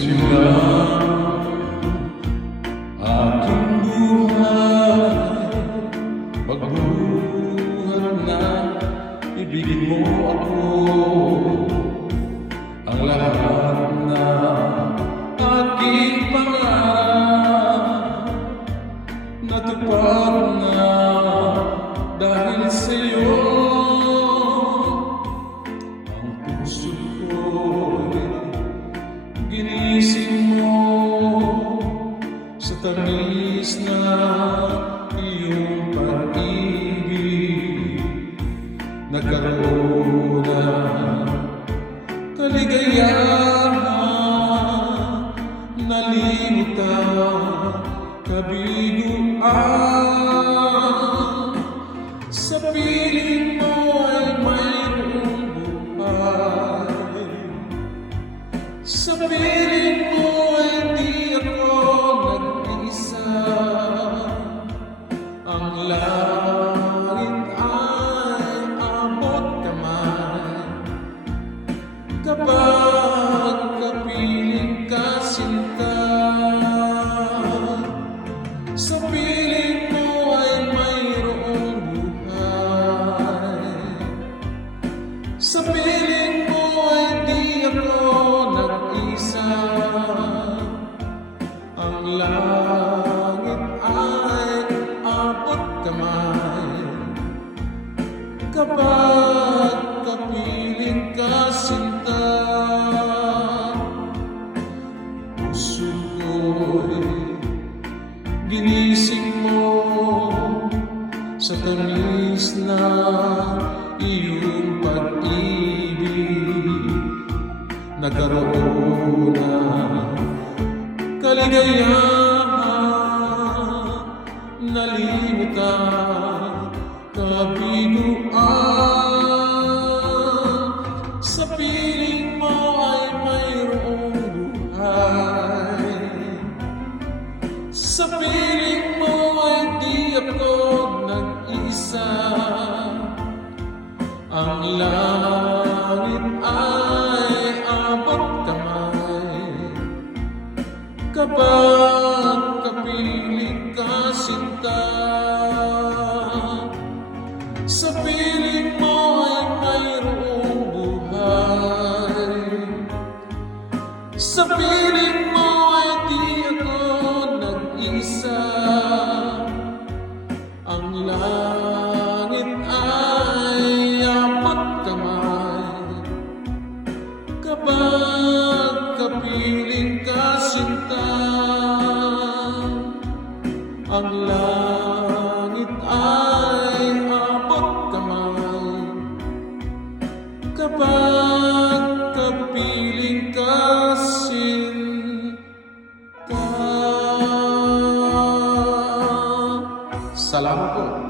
nagsimula aking buhay. Pagbuhat na ibigin mo ako, ang lahat na aking pangarap natupad na dahil sa'yo. Ang puso ko'y ginising mo sa tamis na iyong pag-ibig. Nagkaroon na kaligayahan, nalimutan kabiguan. Sa piling mo ay mayroong buhay, sa piling mo ay di ako nag-iisa. Ang langit ay abot kamay kapag kapiling ka, sinta. Sa piling mo ay mayroong buhay, sa piling mo ay di ako nag-isa. Ang langit ay abot kamay kapag kapiling ka, sinta. Puso ko'y ginising mo sa tamis na iyong pag-ibig. Nagkaroon na kaligayahan, nalimutan kabiguan. Sa piling mo ay mayroong buhay, sa piling mo ay di ako nag-isa. Ang langit ay abot kamay kapag kapiling ka, sinta. Sa piling mo ay mayroong buhay, sa piling mo ay di ako nag-isa. Ang langit ay abot kamay kapag kapiling ka, sinta. Ang langit ay abot kamay kapag kapiling ka, sinta. Salamat po.